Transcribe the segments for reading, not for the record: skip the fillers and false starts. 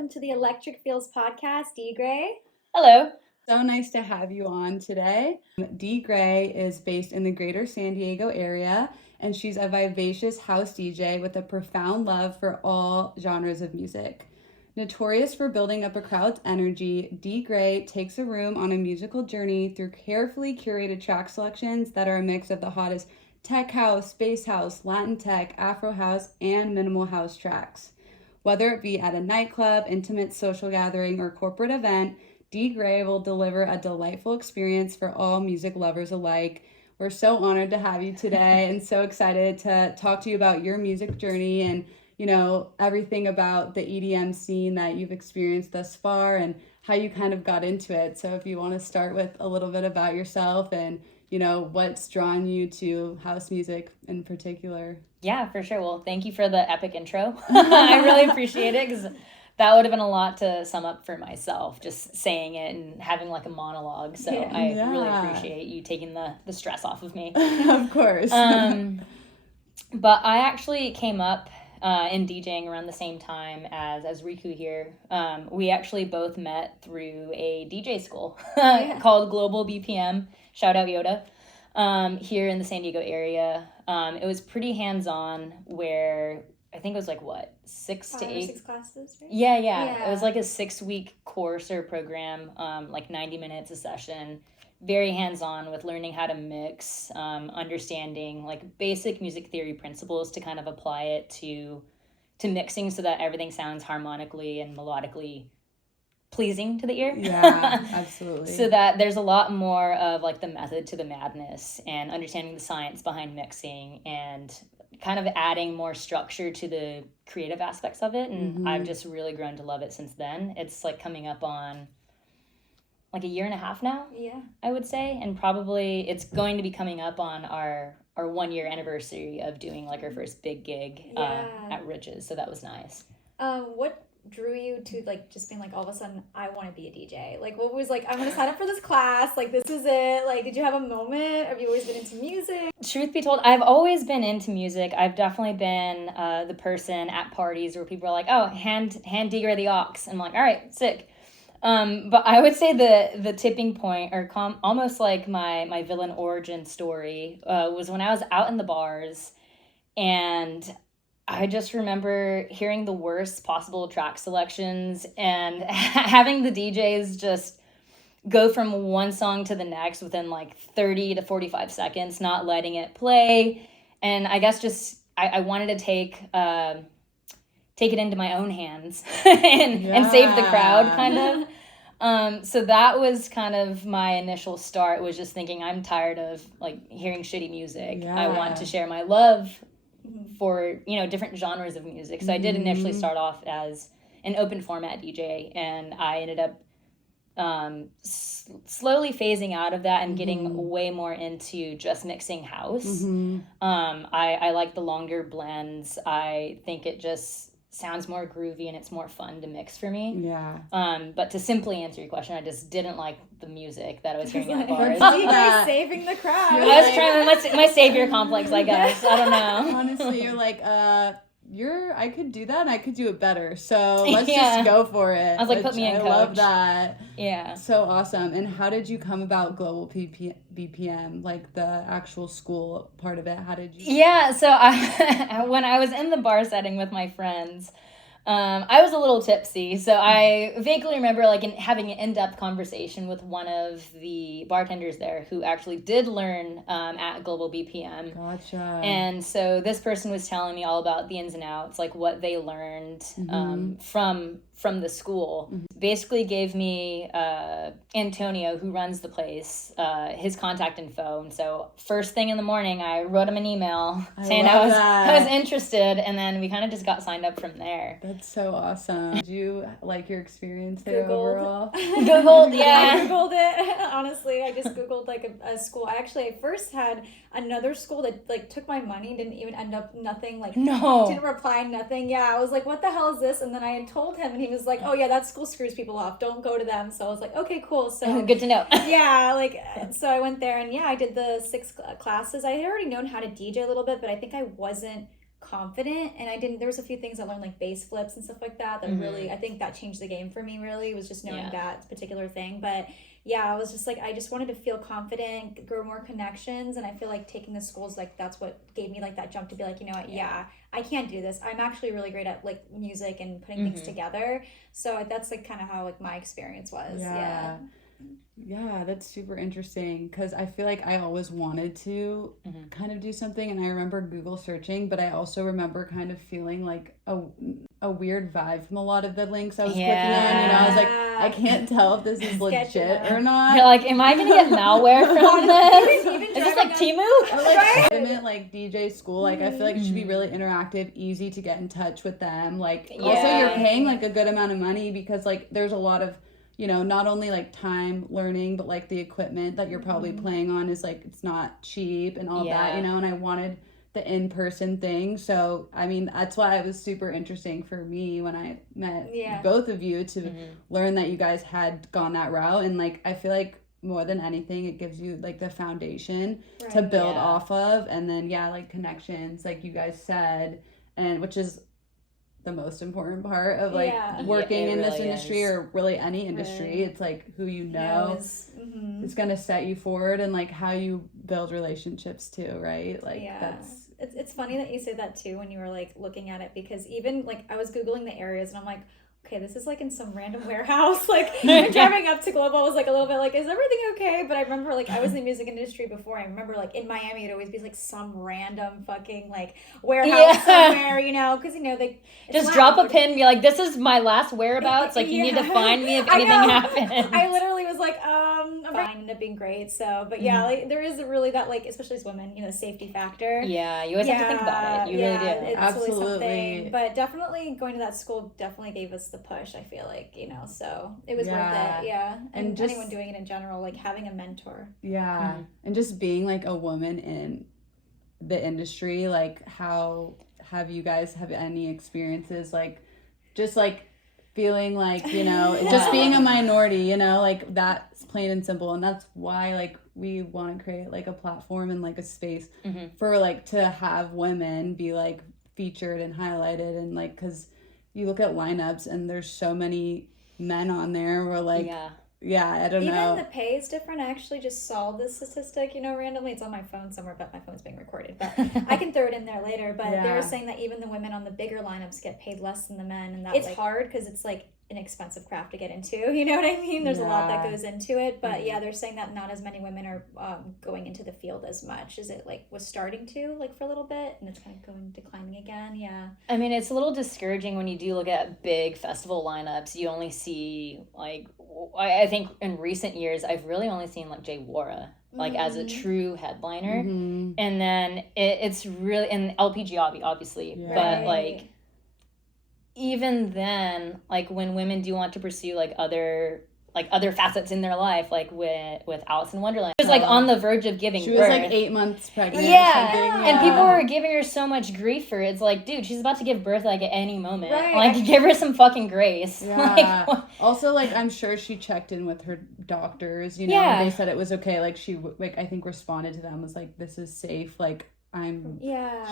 welcome to the Electric Feels podcast, DGray. Hello. So nice to have you on today. DGray is based in the greater San Diego area, and she's a vivacious house DJ with a profound love for all genres of music. Notorious for building up a crowd's energy, DGray takes a room on a musical journey through carefully curated track selections that are a mix of the hottest tech house, space house, Latin tech, Afro house, and minimal house tracks. Whether it be at a nightclub, intimate social gathering, or corporate event, DGray will deliver a delightful experience for all music lovers alike. We're so honored to have you today and so excited to talk to you about your music journey and, you know, everything about the EDM scene that you've experienced thus far and how you kind of got into it. So if you want to start with a little bit about yourself and, you know, what's drawn you to house music in particular. Yeah, for sure. Well, thank you for the epic intro. I really appreciate it because that would have been a lot to sum up for myself, just saying it and having like a monologue. So I really appreciate you taking the stress off of me. Of course. But I actually came up in DJing around the same time as Riku here. We actually both met through a DJ school called Global BPM. Shout out Yoda. Here in the San Diego area. It was pretty hands-on where I think it was like, what, 6 to 8? 6 classes, right? Yeah. It was like a 6-week course or program, like 90 minutes a session. Very hands-on with learning how to mix, understanding like basic music theory principles to kind of apply it to mixing so that everything sounds harmonically and melodically pleasing to the ear. Yeah, absolutely. So that there's a lot more of like the method to the madness and understanding the science behind mixing and kind of adding more structure to the creative aspects of it. And I've just really grown to love it since then. It's like coming up on like a year and a half now, I would say. And probably it's going to be coming up on our 1-year anniversary of doing like our first big gig at Riches. So that was nice. What drew you to like just being like all of a sudden I want to be a DJ? Like what was like I'm gonna sign up for this class, like this is it? Like did you have a moment? Have you always been into music? Truth be told, I've always been into music. I've definitely been the person at parties where people are like, oh, hand DGray the aux. I'm like, all right, sick. But I would say the tipping point or almost like my villain origin story was when I was out in the bars and I just remember hearing the worst possible track selections and having the DJs just go from one song to the next within like 30 to 45 seconds, not letting it play. And I guess just I wanted to take it into my own hands and save the crowd kind of. So that was kind of my initial start, was just thinking I'm tired of like hearing shitty music. I want to share my love for, you know, different genres of music. So I did initially start off as an open format DJ, and I ended up slowly phasing out of that and getting way more into just mixing house. I like the longer blends. I think it just sounds more groovy and it's more fun to mix for me. But to simply answer your question, I just didn't like the music that I was hearing in the bars. DJ saving the crowd. I was trying my savior complex, I guess. I don't know. Honestly, you're like, I could do that and I could do it better. So let's just go for it. I was like, put me in coach. I love that. Yeah. So awesome. And how did you come about Global BPM, like the actual school part of it? How did you? Yeah. So when I was in the bar setting with my friends, I was a little tipsy, so I vaguely remember like having an in-depth conversation with one of the bartenders there who actually did learn at Global BPM. Gotcha. And so this person was telling me all about the ins and outs, like what they learned from the school. Basically gave me Antonio, who runs the place, his contact info. And so first thing in the morning, I wrote him an email saying I was interested, and then we kind of just got signed up from there. That's so awesome. Did you like your experience there overall? Googled, yeah. I Googled it. Honestly, I just Googled like a school. I first had another school that like took my money, didn't even end up nothing. Like didn't reply, nothing. Yeah, I was like, what the hell is this? And then I had told him, and he was like, oh yeah, that school screws people off. Don't go to them. So I was like, okay, cool. So good to know. Yeah, like so I went there and I did the 6 classes. I had already known how to DJ a little bit, but I think I wasn't confident, and there was a few things I learned, like bass flips and stuff like that really, I think that changed the game for me, really, was just knowing that particular thing. But yeah, I was just like, I just wanted to feel confident, grow more connections, and I feel like taking the schools, like, that's what gave me, like, that jump to be like, you know what, I can do this. I'm actually really great at, like, music and putting things together. So that's, like, kind of how, like, my experience was. Yeah, that's super interesting, because I feel like I always wanted to kind of do something, and I remember Google searching, but I also remember kind of feeling like a weird vibe from a lot of the links I was clicking on. I was like, I can't tell if this is legit or not. You're like, am I gonna get malware from this? Is this like Temu? Or like DJ school, like I feel like it should be really interactive, easy to get in touch with them. Like also you're paying like a good amount of money, because like there's a lot of, not only like time learning, but like the equipment that you're probably playing on is like, it's not cheap and all that, and I wanted the in-person thing. So, I mean, that's why it was super interesting for me when I met both of you to learn that you guys had gone that route. And like, I feel like more than anything, it gives you like the foundation to build off of. And then, like connections, like you guys said, and which is the most important part of like working in this industry or really any industry. It's like who is going to set you forward, and like how you build relationships too, right? Like it's funny that you say that too when you were like looking at it, because even like I was Googling the areas and I'm like, okay, this is like in some random warehouse. Like even driving up to Global was like a little bit like, is everything okay? But I remember like I was in the music industry before. I remember like in Miami it'd always be like some random fucking like warehouse somewhere, because they just drop a pin and be like, this is my last whereabouts. Like you need to find me if anything happens. I literally was like, I'm fine, ended up being great. So, but like there is really that like, especially as women, safety factor. Yeah, you always have to think about it. You really do. It's absolutely really something. But definitely going to that school definitely gave us the push, I feel like, so it was worth it. And just anyone doing it in general, like having a mentor. And just being like a woman in the industry, like how have you guys have any experiences like just like feeling like just being a minority, like that's plain and simple, and that's why like we want to create like a platform and like a space for like to have women be like featured and highlighted, and like because you look at lineups and there's so many men on there where like I don't know. Even the pay is different. I actually just saw this statistic, randomly. It's on my phone somewhere, but my phone's being recorded. But I can throw it in there later. But they were saying that even the women on the bigger lineups get paid less than the men, and that it's hard because it's like an expensive craft to get into. You know what I mean? There's a lot that goes into it. But they're saying that not as many women are going into the field as much as it like was starting to like for a little bit, and it's kind of declining again. I mean, it's a little discouraging when you do look at big festival lineups. You only see like, I think in recent years I've really only seen like Jay Wara like as a true headliner, and then it's really, and LPG obviously, but like even then, like when women do want to pursue like other facets in their life, like with Alice in Wonderland, she was like on the verge of giving birth. She was like 8 months pregnant. And people were giving her so much grief for it. It's like, dude, she's about to give birth like at any moment. Like, give her some fucking grace. Also, like, I'm sure she checked in with her doctors. And they said it was okay. Like, she like I think responded to them, was like, this is safe. Like,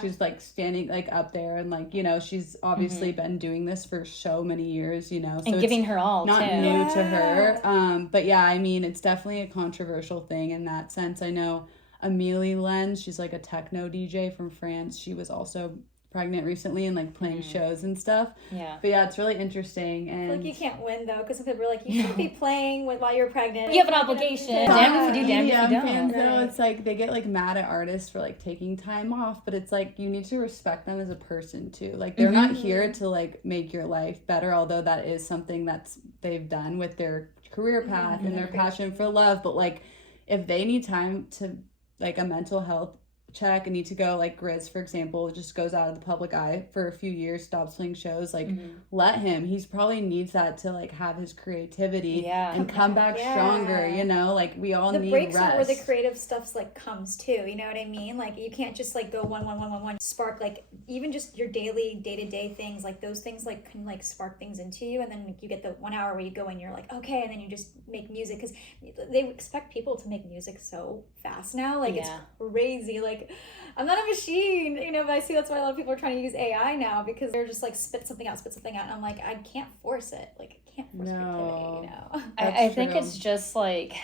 she's like standing like up there, and like she's obviously been doing this for so many years, so and giving her all not too. New to her, but I mean it's definitely a controversial thing in that sense. I know Amelie Lenz, she's like a techno DJ from France. She was also pregnant recently and like playing shows and stuff. But it's really interesting. And I feel like you can't win though, because some people are like, you shouldn't be playing while you're pregnant. You have an obligation. Damn if you do, damn if you don't. Fans, though, it's like they get like mad at artists for like taking time off, but it's like you need to respect them as a person too. Like they're not here to like make your life better, although that is something they've done with their career path and their passion for love. But like if they need time to like a mental health check and need to go, like Grizz for example just goes out of the public eye for a few years, stops playing shows, like let him, he's probably needs that to like have his creativity and come back stronger, like we all need breaks rest. Are where the creative stuff's like comes too, you know what I mean? Like you can't just like go one spark, like even just your daily day-to-day things, like those things like can like spark things into you, and then like, you get the 1 hour where you go and you're like okay, and then you just make music, because they expect people to make music so fast now, like it's crazy, like like, I'm not a machine, you know, but I see that's why a lot of people are trying to use AI now, because they're just like spit something out. And I'm like, I can't force it. Like, I can't force creativity, you know? I think it's just like,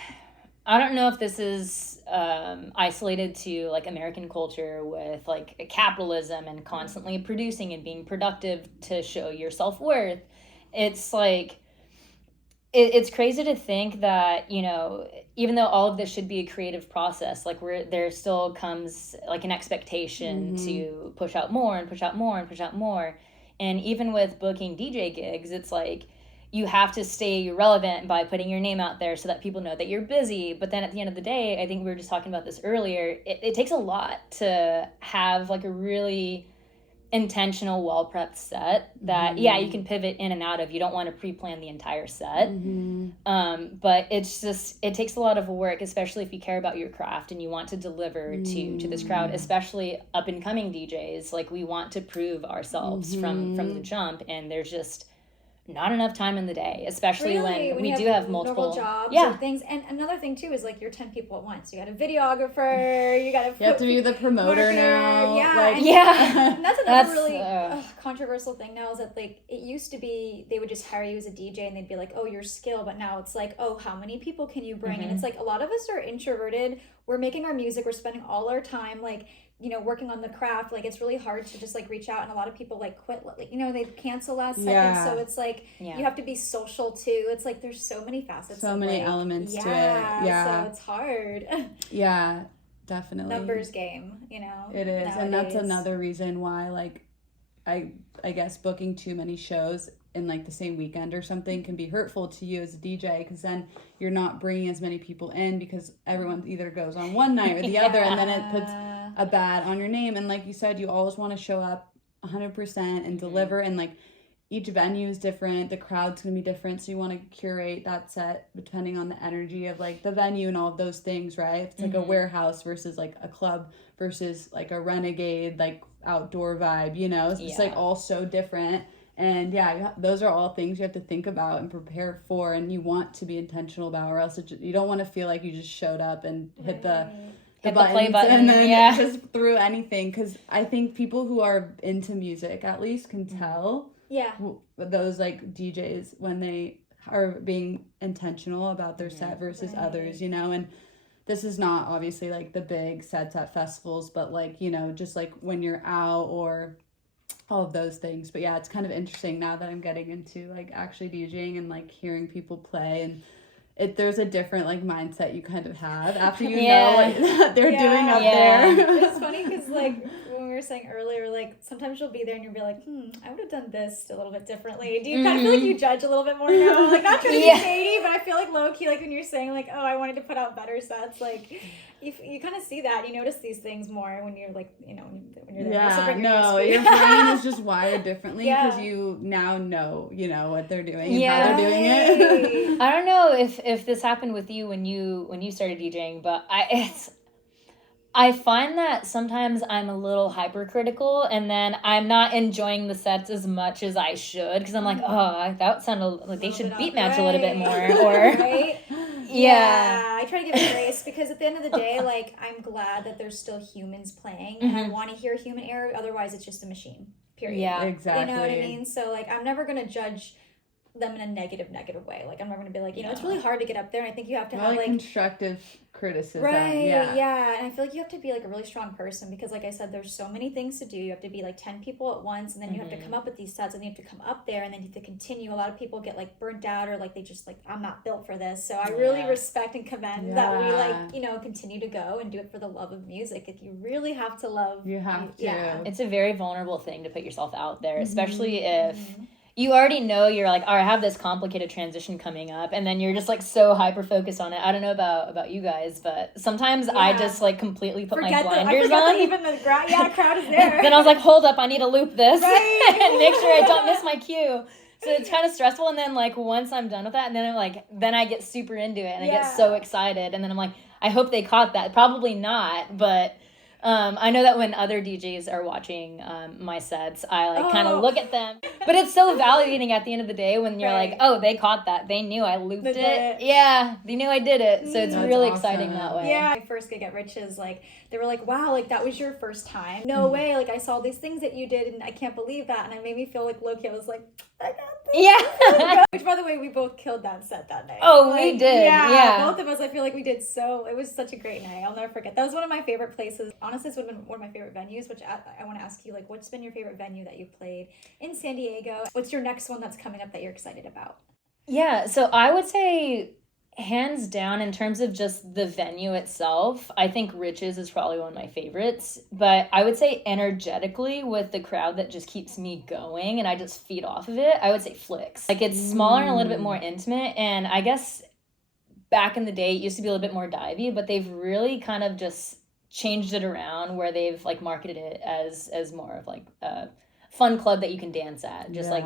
I don't know if this is isolated to like American culture with like capitalism and constantly producing and being productive to show your self-worth. It's like, it's crazy to think that, you know, even though all of this should be a creative process, like there still comes like an expectation to push out more and push out more and push out more. And even with booking DJ gigs, it's like you have to stay relevant by putting your name out there so that people know that you're busy. But then at the end of the day, I think we were just talking about this earlier, it takes a lot to have like a really intentional, well-prepped set that you can pivot in and out of. You don't want to pre-plan the entire set, but it's just, it takes a lot of work, especially if you care about your craft and you want to deliver to this crowd, especially up and coming DJs. Like, we want to prove ourselves from the jump, and there's just not enough time in the day, especially when we do have multiple jobs and things. And another thing too is like, you're 10 people at once. You got a videographer, you have to be the promoter now. And that's another really controversial thing now, is that like, it used to be they would just hire you as a DJ and they'd be like, oh, your skill, but now it's like, oh, how many people can you bring? And it's like, a lot of us are introverted. We're making our music, we're spending all our time like, you know, working on the craft. Like, it's really hard to just like reach out, and a lot of people like quit, like, you know, they cancel last second. So it's like, you have to be social too. It's like, there's so many facets, so many elements to it. So it's hard. Definitely numbers game, you know, it is nowadays. And that's another reason why, like, I guess booking too many shows in like the same weekend or something can be hurtful to you as a DJ, because then you're not bringing as many people in, because everyone either goes on one night or the other, and then it puts a bad on your name. And like you said, you always want to show up 100% and deliver, and like each venue is different, the crowd's gonna be different, so you want to curate that set depending on the energy of like the venue and all of those things, right? It's like a warehouse versus like a club versus like a renegade like outdoor vibe, you know? It's like all so different. And those are all things you have to think about and prepare for, and you want to be intentional about, or else you don't want to feel like you just showed up and hit the play button and then just threw anything. Because I think people who are into music at least can tell those like DJs when they are being intentional about their set versus others, you know. And this is not obviously like the big sets at festivals, but like, you know, just like when you're out or all of those things. But it's kind of interesting now that I'm getting into like actually DJing and like hearing people play, and there's a different like mindset you kind of have after you know what they're doing up there. It's funny because like when we were saying earlier, like sometimes you'll be there and you'll be like, I would have done this a little bit differently. Do you kind of feel like you judge a little bit more now? Like, not trying to be shady, but I feel like low key, like when you're saying like, oh, I wanted to put out better sets, like you kind of see that, you notice these things more when you're like, you know, when you're there. Your brain is just wired differently because you now know, you know, what they're doing and how they're doing it. I don't know if this happened with you when you started DJing, but I find that sometimes I'm a little hypercritical, and then I'm not enjoying the sets as much as I should, because I'm like, oh, that sounded like they should beat match a little bit more, or I try to give it grace, because at the end of the day, like, I'm glad that there's still humans playing, and I want to hear human error. Otherwise, it's just a machine. Period. Yeah, exactly. You know what I mean? So like, I'm never gonna judge them in a negative way. Like, I'm never gonna be like, you know, it's really hard to get up there, and I think you have to have like constructive criticism. Right. Yeah. And I feel like you have to be like a really strong person, because like I said, there's so many things to do. You have to be like 10 people at once, and then you have to come up with these sets, and you have to come up there, and then you have to continue. A lot of people get like burnt out, or like they just like, I'm not built for this. So I really respect and commend that we like, you know, continue to go and do it for the love of music. If you really have to love, you have to. It's a very vulnerable thing to put yourself out there, especially if you already know you're like, all right, I have this complicated transition coming up, and then you're just like so hyper focused on it. I don't know about you guys, but sometimes I just like completely put my blinders on. Even the crowd is there. Then I was like, hold up, I need to loop this and make sure I don't miss my cue. So it's kind of stressful, and then like once I'm done with that, and then I'm like, then I get super into it, and I get so excited, and then I'm like, I hope they caught that. Probably not, but I know that when other DJs are watching my sets, I like kind of look at them. But it's so validating at the end of the day when you're like, oh, they caught that. They knew I looped it. Yeah, they knew I did it. So it's really exciting that way. Yeah, my first gig at Rich's, like, they were like, wow, like, that was your first time? No way. Like, I saw these things that you did, and I can't believe that. And it made me feel like low-key. I was like, I got this. Yeah. Which, by the way, we both killed that set that night. Oh, like, we did. Yeah. Both of us, I feel like we did so. It was such a great night. I'll never forget. That was one of my favorite places. Honestly, it's one of my favorite venues, which I want to ask you, like, what's been your favorite venue that you played in San Diego? What's your next one that's coming up that you're excited about? Yeah, so I would say hands down in terms of just the venue itself, I think Rich's is probably one of my favorites. But I would say energetically with the crowd that just keeps me going and I just feed off of it, I would say Flicks. Like it's smaller and a little bit more intimate. And I guess back in the day, it used to be a little bit more divey, but they've really kind of just changed it around where they've like marketed it as more of like a fun club that you can dance at. Just like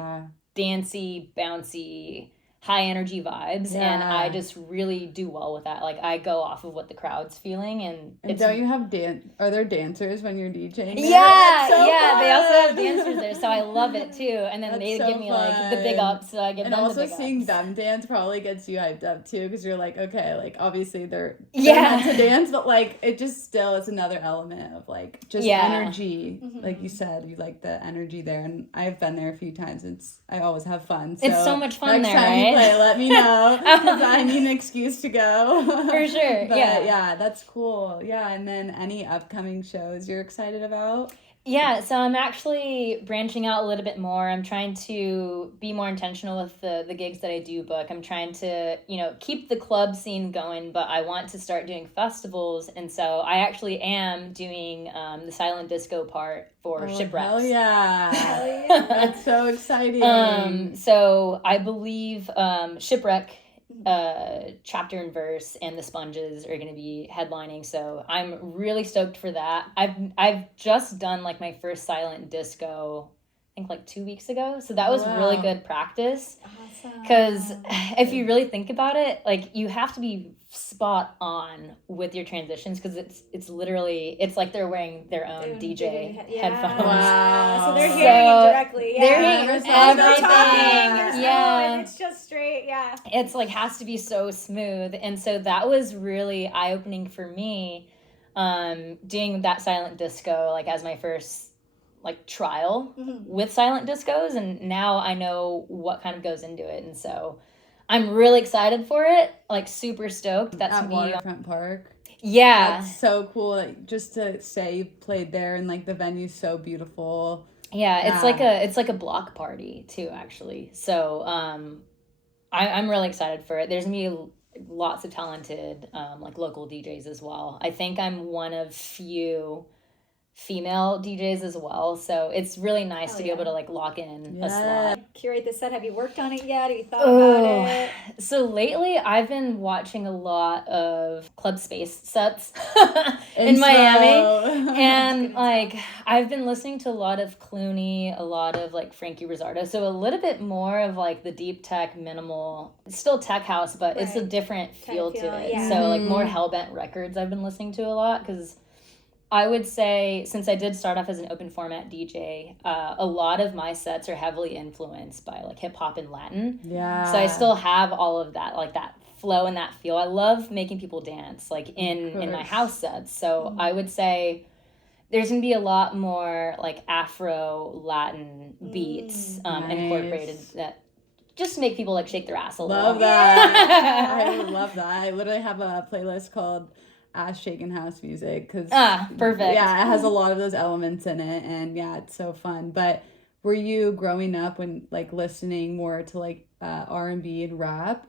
dancey, bouncy, high energy vibes, and I just really do well with that. Like I go off of what the crowd's feeling, and don't you have are there dancers when you're DJing there? Yeah, so yeah, fun. they also have dancers there, so I love it too. And then they give me like the big ups, so I give them the big ups. And also seeing them dance probably gets you hyped up too, because you're like, okay, like obviously they're meant to dance, but like it just still is another element of like just energy. Like you said, you like the energy there, and I've been there a few times. I always have fun. So it's so much fun next there, time right? you play, let me know, because I need an excuse to go. For sure. But yeah, that's cool. Yeah, and then any upcoming shows you're excited about? Yeah, so I'm actually branching out a little bit more. I'm trying to be more intentional with the gigs that I do book. I'm trying to, keep the club scene going, but I want to start doing festivals. And so I actually am doing the silent disco part for Shipwrecks. Hell yeah. Hell yeah. That's so exciting. So I believe Shipwreck Chapter and Verse and the Sponges are going to be headlining, so I'm really stoked for that. I've just done like my first silent disco, I think like 2 weeks ago, so that was really good practice. Because if you really think about it, like you have to be spot on with your transitions, because it's literally like they're wearing their own DJ headphones. Wow. So they're hearing it directly. Yeah. They're hearing everything. And it's just straight. It's like has to be so smooth, and so that was really eye-opening for me, doing that silent disco like as my first like trial with silent discos, and now I know what kind of goes into it, and so I'm really excited for it, like super stoked. That's at me. Waterfront Park. Yeah. That's so cool. Like, just to say you played there and like the venue's so beautiful. Yeah, it's like a block party too, actually. So I'm really excited for it. There's gonna be lots of talented like local DJs as well. I think I'm one of few female DJs as well, so it's really nice to be able to like lock in a slot. Curate the set. Have you worked on it yet? Have you thought about it? So lately I've been watching a lot of Club Space sets in Miami, and like I've been listening to a lot of Clooney, a lot of like Frankie Rizzardo, so a little bit more of like the deep tech minimal. It's still tech house, but it's a different feel to it. Yeah. So like more Hellbent records I've been listening to a lot, because I would say, since I did start off as an open format DJ, a lot of my sets are heavily influenced by like hip hop and Latin. Yeah. So I still have all of that, like that flow and that feel. I love making people dance, like in my house sets. So I would say there's gonna be a lot more like Afro Latin beats incorporated that just make people like shake their ass a little. Love that. I love that. I literally have a playlist called Ass Shaken House Music, because perfect. Yeah, it has a lot of those elements in it, and yeah, it's so fun. But were you growing up when like listening more to like R&B and rap?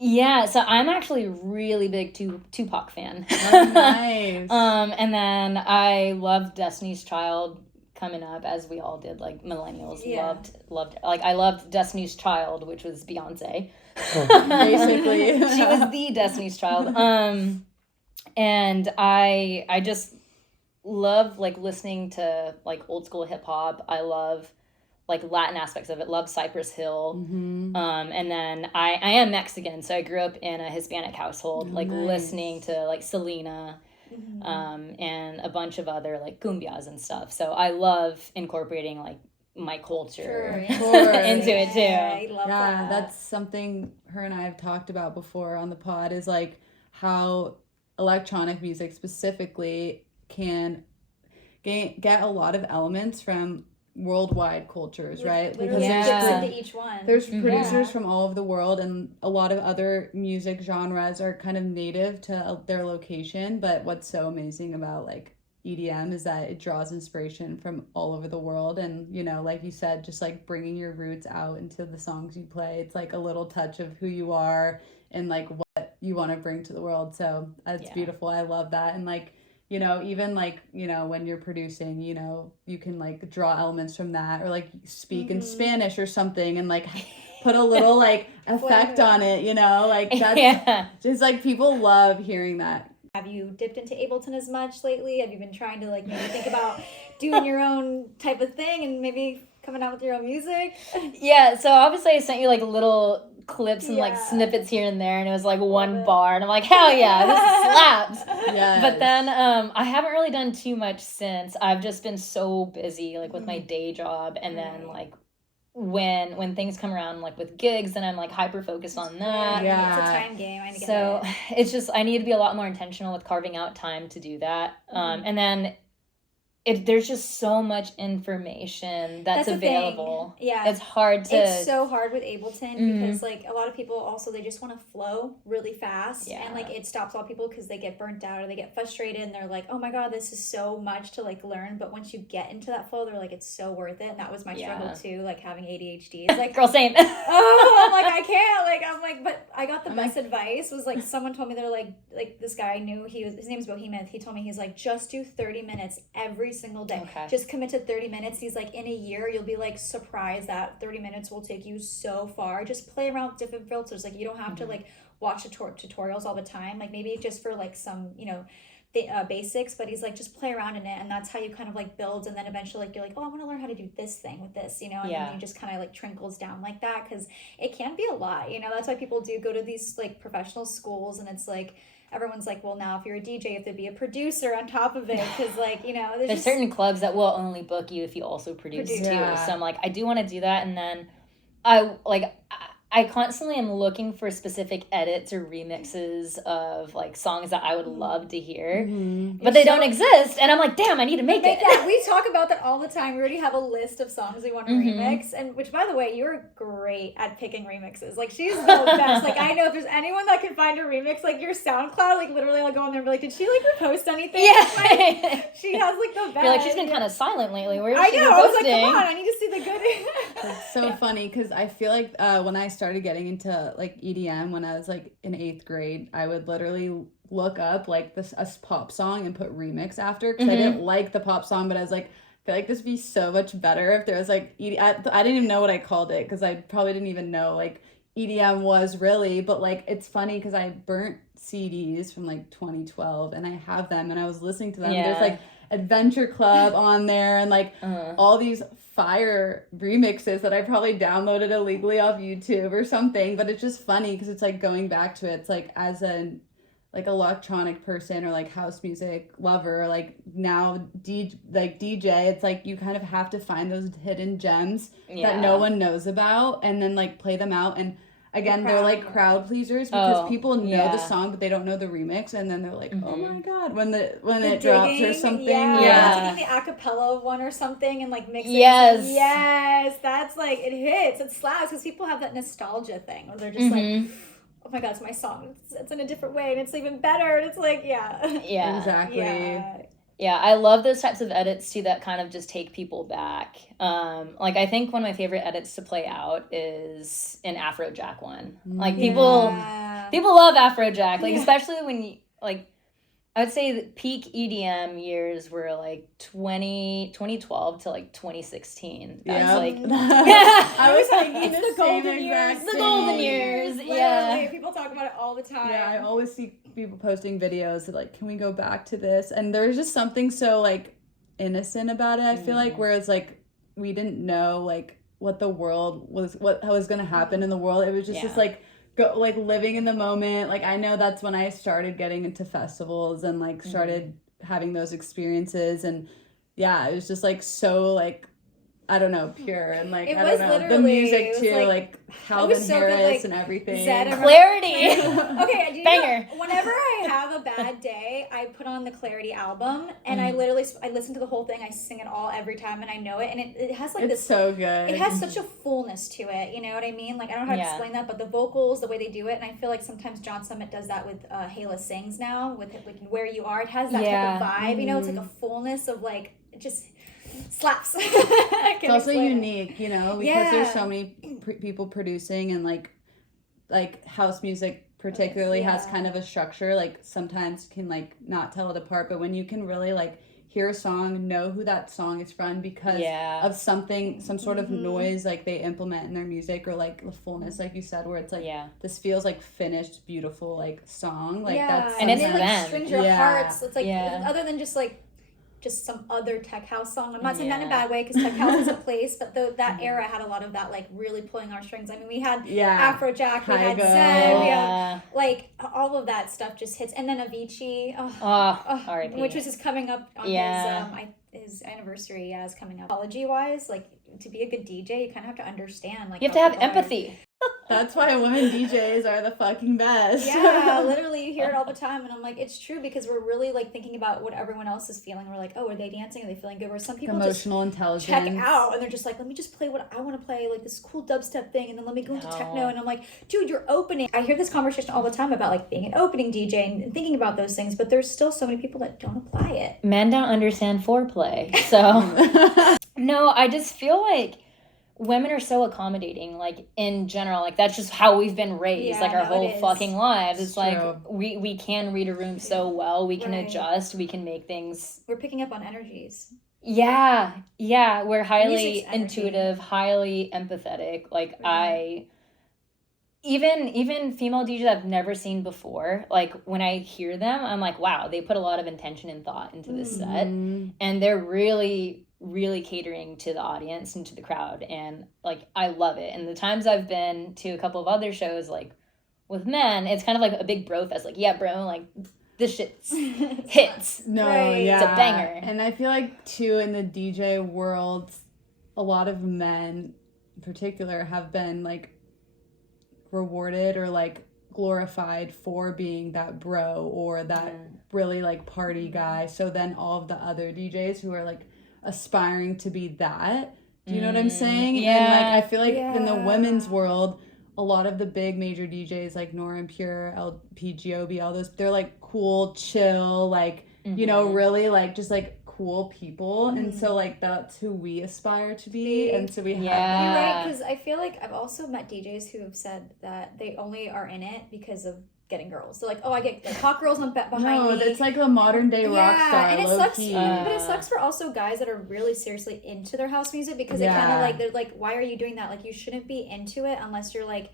Yeah, so I'm actually a really big Tupac fan. Oh, nice. And then I loved Destiny's Child coming up, as we all did, like millennials. Loved like I loved Destiny's Child, which was Beyonce. Basically. She was the Destiny's Child. And I just love like listening to like old school hip hop. I love like Latin aspects of it. Love Cypress Hill. And then I am Mexican, so I grew up in a Hispanic household, like listening to like Selena and a bunch of other like cumbias and stuff. So I love incorporating like my culture into it too. I love that. That's something her and I have talked about before on the pod, is like how electronic music specifically can get a lot of elements from worldwide cultures, right? Because there's each one. There's producers from all over the world, and a lot of other music genres are kind of native to their location. But what's so amazing about like EDM is that it draws inspiration from all over the world, and you know, like you said, just like bringing your roots out into the songs you play. It's like a little touch of who you are and like what you want to bring to the world. So that's beautiful. I love that. And like, you know, even like, you know, when you're producing, you know, you can like draw elements from that, or like speak in Spanish or something and like put a little like effect on it, you know, like that's just like people love hearing that. Have you dipped into Ableton as much lately? Have you been trying to like maybe think about doing your own type of thing and maybe coming out with your own music? Yeah, so obviously I sent you like little clips and like snippets here and there, and it was like one bar, and I'm like, hell yeah, this slaps. But then I haven't really done too much since. I've just been so busy like with my day job, and then like when things come around like with gigs, then I'm like hyper focused on that. It's a time game. I get so it's just I need to be a lot more intentional with carving out time to do that. And then there's just so much information that's available. Yeah. It's hard to... It's so hard with Ableton because, like, a lot of people also, they just want to flow really fast. Yeah. And, like, it stops a lot of people because they get burnt out or they get frustrated and they're like, oh, my God, this is so much to, like, learn. But once you get into that flow, they're like, it's so worth it. And that was my struggle, too, like, having ADHD. It's like... Girl, same. I'm like, I can't. Like, I'm like, but I got the best advice. Was, like, someone told me they're like this guy I knew, his name's Bohemoth. He told me, he's like, just do 30 minutes every single day. Just commit to 30 minutes. He's like, in a year you'll be like surprised that 30 minutes will take you so far. Just play around with different filters. Like, you don't have to like watch tutorials all the time. Like, maybe just for like some, you know, basics, but he's like, just play around in it, and that's how you kind of like build, and then eventually like you're like, oh, I want to learn how to do this thing with this, you know, and then you just kind of like trickles down like that, because it can be a lot, you know. That's why people do go to these like professional schools, and it's like everyone's like, well, now if you're a DJ you have to be a producer on top of it, because like, you know, there's certain clubs that will only book you if you also produce too. So I'm like, I do want to do that, and then I constantly am looking for specific edits or remixes of like songs that I would love to hear, but they don't exist. And I'm like, damn, I need to make it. Yeah, we talk about that all the time. We already have a list of songs we want to remix, and which, by the way, you're great at picking remixes. Like, she's the best. Like, I know if there's anyone that can find a remix, like your SoundCloud, like literally I'll go on there and be like, did she like repost anything? Yeah. Like, she has like the best. You're like, she's been kind of silent lately. Where is she reposting? I was like, come on, I need to see the good. It's so funny because I feel like when I started getting into like EDM when I was like in 8th grade, I would literally look up like a pop song and put remix after, because I didn't like the pop song, but I was like, I feel like this would be so much better if there was like I didn't even know what I called it, because I probably didn't even know like EDM was really, but like it's funny because I burnt CDs from like 2012 and I have them, and I was listening to them. There's like Adventure Club on there, and like all these fire remixes that I probably downloaded illegally off YouTube or something. But it's just funny because it's like going back to it. It's like, as a like electronic person or like house music lover, like now DJ, it's like you kind of have to find those hidden gems that no one knows about, and then like play them out. And again, they're like crowd pleasers because people know the song, but they don't know the remix, and then they're like, "Oh my God!" when it drops or something. Taking the acapella one or something and like mixing. Yes, that's like, it hits, it slaps, because people have that nostalgia thing where they're just like, "Oh my God, it's my song. It's in a different way, and it's even better." And it's like, exactly. Yeah, I love those types of edits too that kind of just take people back. Like, I think one of my favorite edits to play out is an Afrojack one. Like, people love Afrojack, like especially when you like, I would say the peak EDM years were like 2012 to like 2016. That's like I was thinking it's the golden years. The golden years. Literally, people talk about it all the time. Yeah, I always see people posting videos that like, can we go back to this? And there's just something so like innocent about it, I feel like, whereas like we didn't know like what the world was, what was going to happen in the world. It was just this like go like living in the moment. Like I know that's when I started getting into festivals and like started having those experiences, and yeah, it was just like so like I don't know, pure, and like it I was don't know, the music too, like Calvin so Harris good, like, and everything. Clarity. Okay, do you Banger. know, whenever I have a bad day, I put on the Clarity album, and I listen to the whole thing. I sing it all every time, and I know it, and it has like it's this. So good. It has such a fullness to it. You know what I mean? Like I don't know how to explain that, but the vocals, the way they do it, and I feel like sometimes John Summit does that with Hayla Sings now with like Where You Are. It has that type of vibe. You know, it's like a fullness of like it just slaps. It's also unique, you know, because there's so many people producing, and like house music particularly has kind of a structure. Like sometimes can like not tell it apart, but when you can really like hear a song, know who that song is from because of something, some sort of noise like they implement in their music, or like the fullness, like you said, where it's like this feels like finished, beautiful like song. Like that's and it's like strings your hearts. It's like other than just some other tech house song. I'm not saying that in a bad way because tech house is a place, but that era had a lot of that like really pulling our strings. I mean, we had Afrojack, we had Zed, we had like all of that stuff just hits, and then Avicii, which was just coming up on his anniversary is coming up. Apology wise, like to be a good DJ, you kind of have to understand like you have to have empathy. That's why women DJs are the fucking best. Yeah, literally you hear it all the time, and I'm like, it's true because we're really like thinking about what everyone else is feeling. We're like, oh, are they dancing? Are they feeling good? Where some people emotional just intelligence check out and they're just like, let me just play what I want to play, like this cool dubstep thing, and then let me go into techno. And I'm like, dude, you're opening. I hear this conversation all the time about like being an opening DJ and thinking about those things, but there's still so many people that don't apply it. Men don't understand foreplay, so no, I just feel like women are so accommodating, like in general, like that's just how we've been raised, like our whole fucking lives. It's like we can read a room so well, we can adjust, we can make things. We're picking up on energies. Yeah, we're highly intuitive, highly empathetic. Like I even female DJs I've never seen before, like when I hear them, I'm like, wow, they put a lot of intention and thought into this set, and they're really catering to the audience and to the crowd, and like I love it. And the times I've been to a couple of other shows like with men, it's kind of like a big bro fest, like yeah bro, like this shit's hits. It's a banger. And I feel like too in the DJ world, a lot of men in particular have been like rewarded or like glorified for being that bro or that really like party guy. So then all of the other DJs who are like aspiring to be that, do you know what I'm saying? And like I feel like in the women's world, a lot of the big major DJs like Nora and Pure, LPGOB, all those, they're like cool, chill, like you know, really like just like cool people, and so like that's who we aspire to be, and so we have that. You're right, because I feel like I've also met DJs who have said that they only are in it because of getting girls. So like, oh, I get like, hot girls behind me. No, that's like a modern day rock star. And it sucks. But it sucks for also guys that are really seriously into their house music, because they kind of like, they're like, why are you doing that? Like, you shouldn't be into it unless you're like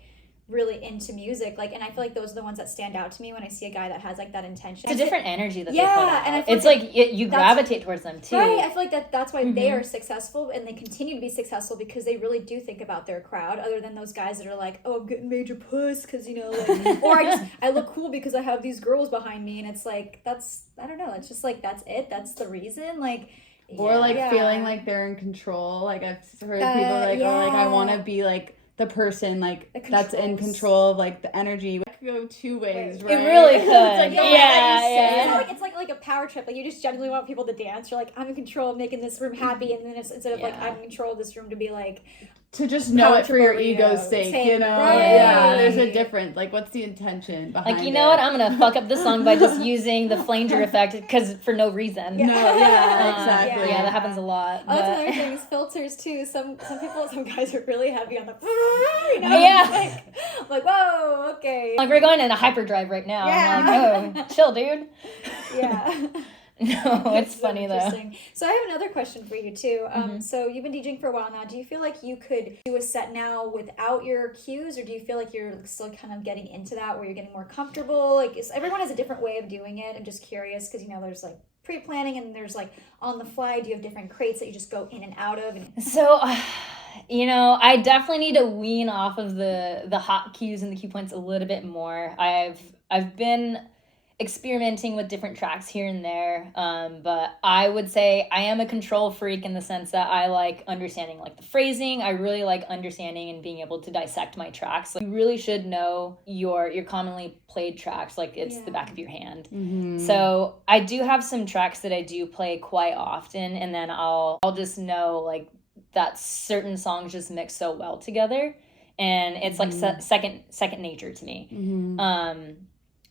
really into music. Like, and I feel like those are the ones that stand out to me when I see a guy that has like that intention. It's a different energy that they put out. And I feel it's like you gravitate towards them too. Right. I feel like that's why they are successful, and they continue to be successful because they really do think about their crowd, other than those guys that are like, oh, I'm getting major puss because, you know, like, or I look cool because I have these girls behind me, and it's like, I don't know, it's just like, that's it, that's the reason, like, or like feeling like they're in control. Like I've heard people like, oh, like I want to be like the person like that's in control of like the energy. It could go two ways, right? It really could. It's like, it's like a power trip. Like, you just genuinely want people to dance. You're like, I'm in control of making this room happy, and then it's, instead of like, I'm in control of this room, to be like, to just know it for your ego's sake, you know? Right. Yeah, there's a difference. Like, what's the intention behind it? Like, you know what? I'm going to fuck up this song by just using the flanger effect because for no reason. No, exactly. Yeah, that happens a lot. Oh, that's another thing, is filters too. Some guys are really heavy on the, you know? Yeah. Like, whoa, okay. Like, we're going in a hyperdrive right now. Yeah. I'm like, oh, chill, dude. Yeah. No, it's funny though. So I have another question for you too. So you've been DJing for a while now. Do you feel like you could do a set now without your cues, or do you feel like you're still kind of getting into that, where you're getting more comfortable? Like, everyone has a different way of doing it. I'm just curious because, you know, there's like pre-planning and there's like on the fly. Do you have different crates that you just go in and out of? So You know, I definitely need to wean off of the hot cues and the cue points a little bit more. I've been experimenting with different tracks here and there, but I would say I am a control freak in the sense that I like understanding like the phrasing. I really like understanding and being able to dissect my tracks. Like, you really should know your commonly played tracks like it's the back of your hand. So I do have some tracks that I do play quite often, and then I'll just know like that certain songs just mix so well together, and it's like second nature to me.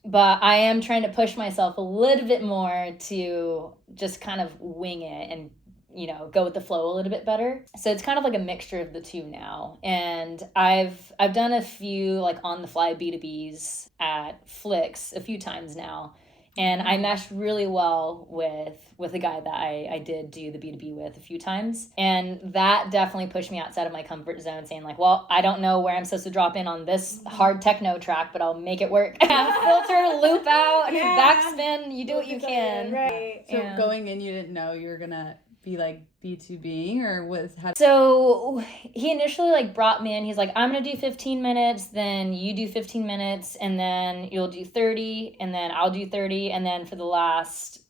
But I am trying to push myself a little bit more to just kind of wing it and, you know, go with the flow a little bit better. So it's kind of like a mixture of the two now. And I've done a few like on the fly B2Bs at Flicks a few times now. And I meshed really well with the guy that I did do the B2B with a few times. And that definitely pushed me outside of my comfort zone, saying like, well, I don't know where I'm supposed to drop in on this hard techno track, but I'll make it work. Filter, loop out, backspin, you do what you can. Right. So going in, you didn't know you were going to be like B2Bing, or was how? So he initially like brought me in. He's like, I'm gonna do 15 minutes, then you do 15 minutes, and then you'll do 30, and then I'll do 30, and then for the last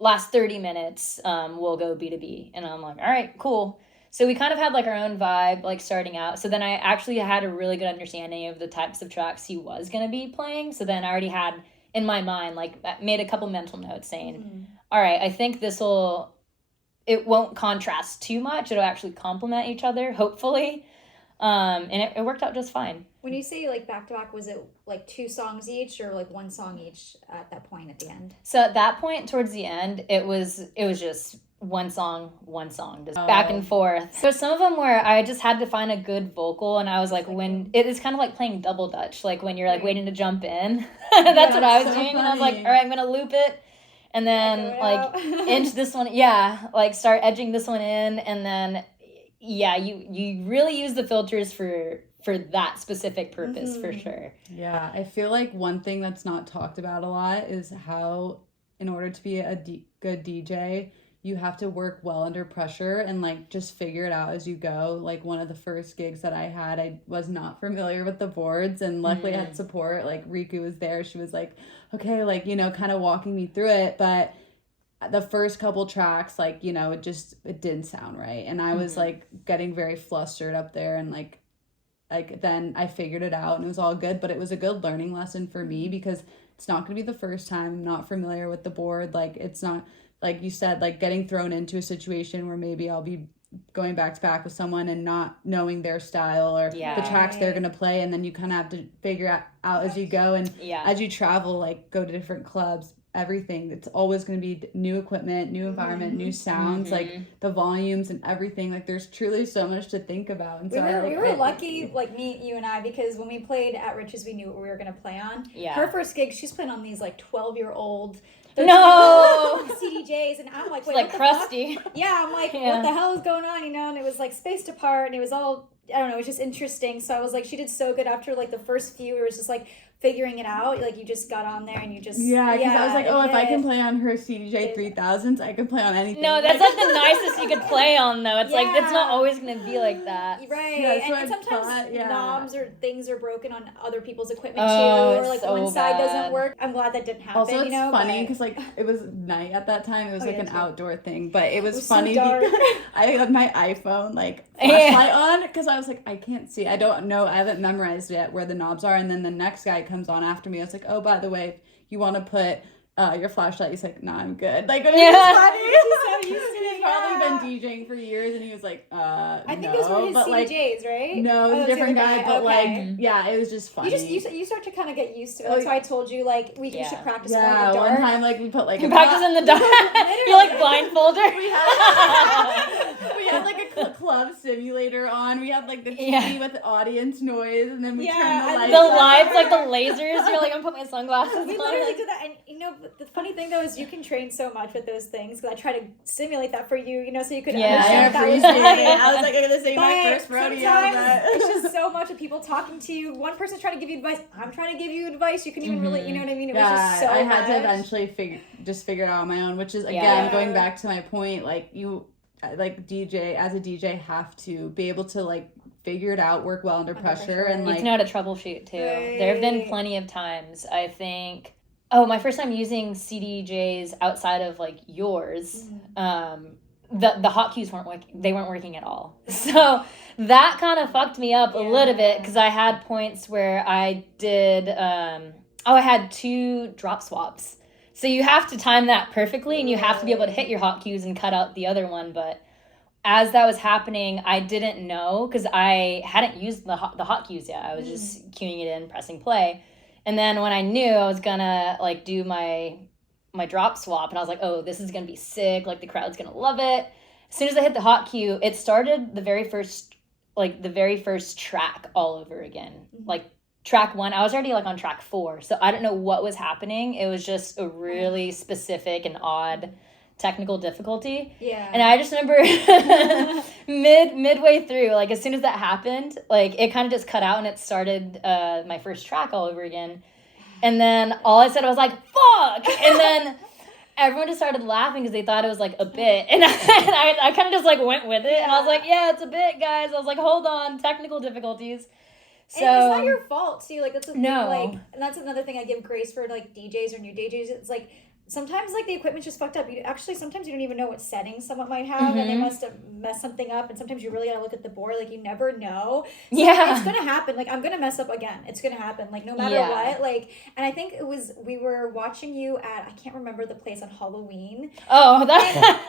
30 minutes we'll go B2B. And I'm like, all right, cool. So we kind of had like our own vibe like starting out. So then I actually had a really good understanding of the types of tracks he was gonna be playing. So then I already had in my mind like made a couple mental notes saying, all right, I think it won't contrast too much. It'll actually complement each other, hopefully. And it worked out just fine. When you say like back to back, was it like 2 songs each or like 1 song each at that point at the end? So at that point, towards the end, it was just one song, just back and forth. So some of them where I just had to find a good vocal, and I was like, when it is kind of like playing double dutch, like when you're like waiting to jump in. That's what I was doing. Funny. And I was like, all right, I'm gonna loop it. And then like inch this one, like start edging this one in, and then you really use the filters for that specific purpose for sure. Yeah, I feel like one thing that's not talked about a lot is how, in order to be a good DJ, you have to work well under pressure and like just figure it out as you go. Like one of the first gigs that I had, I was not familiar with the boards, and luckily I had support. Like Riku was there. She was like, okay, like, you know, kind of walking me through it. But the first couple tracks, like, you know, it didn't sound right. And I was like getting very flustered up there, and like then I figured it out and it was all good. But it was a good learning lesson for me because it's not going to be the first time. I'm not familiar with the board. Like, it's not, like you said, like getting thrown into a situation where maybe I'll be going back to back with someone and not knowing their style or the tracks they're going to play. And then you kind of have to figure out as you go. And as you travel, like go to different clubs, everything, it's always going to be new equipment, new environment, new sounds, like the volumes and everything. Like there's truly so much to think about. And so we were lucky, like me, you and I, because when we played at Rich's, we knew what we were going to play on. Her first gig, she's playing on these like 12-year-old CDJs, and I'm like, wait, like crusty. Fuck? Yeah, I'm like, what the hell is going on, you know? And it was like spaced apart, and it was all, I don't know, it was just interesting. So I was like, she did so good after like the first few. It was just like figuring it out. Like you just got on there and you just because I was like, if I can play on her CDJ 3000s, I can play on anything. No, that's like the nicest you could play on though. It's like it's not always gonna be like that. Right. And sometimes knobs or things are broken on other people's equipment too, or like so one side doesn't work. I'm glad that didn't happen. Also, it's funny because like it was night at that time. It was like an outdoor thing, but it was funny. So dark. I had my iPhone like flashlight on because I was like, I can't see. I don't know. I haven't memorized yet where the knobs are. And then the next guy comes on after me. I was like, oh, by the way, if you want to put your flashlight, he's like, nah, I'm good. Like, it was funny. He's probably been DJing for years, and he was like, I think it was one of his CDJs, right? No, it was a different guy, but like, it was just funny. You start to kind of get used to it. That's why I told you, like, we should practice more in the dark. One time, like, we put like practice in the dark. You're like blindfolded. We had like a club simulator on. We had like the TV with the audience noise, and then we turned the lights. The lights, like the lasers. You're like, I'm putting my sunglasses on. We literally did that, and you know, the funny thing though is you can train so much with those things. Because I try to simulate that for you, you know, so you could understand that was I was like, I'm gonna say my first rodeo. It's just so much of people talking to you. One person's trying to give you advice. I'm trying to give you advice. You can even really, you know what I mean? It was just so I had to eventually figure it out on my own, which is again going back to my point, like like as a DJ have to be able to like figure it out, work well under pressure, and you like have to know how to troubleshoot too. Right. There have been plenty of times, I think. Oh, my first time using CDJs outside of like yours, the hot cues weren't working at all. So that kind of fucked me up a little bit, because I had points where I did I had 2 drop swaps. So you have to time that perfectly, and you have to be able to hit your hot cues and cut out the other one. But as that was happening, I didn't know, because I hadn't used the hot cues yet. I was just queuing it in, pressing play. And then when I knew I was gonna like do my drop swap, and I was like, oh, this is gonna be sick, like the crowd's gonna love it. As soon as I hit the hot cue, it started the very first track all over again. Like track 1, I was already like on track 4, so I don't know what was happening. It was just a really specific and odd technical difficulty. Yeah. And I just remember midway through, like as soon as that happened, like it kind of just cut out, and it started my first track all over again. And then all I said was like, fuck! And then everyone just started laughing because they thought it was like a bit. And I kind of just like went with it. And I was like, yeah, it's a bit, guys. I was like, hold on, technical difficulties. So, and it's not your fault too. Like that's the thing. No. Like, and that's another thing I give grace for like DJs or new DJs. It's like sometimes like the equipment's just fucked up. Sometimes you don't even know what settings someone might have, and they must have messed something up. And sometimes you really gotta look at the board. Like you never know. So it's gonna happen. Like I'm gonna mess up again. It's gonna happen. Like no matter what. Like, and I think we were watching you at, I can't remember the place, on Halloween. Oh,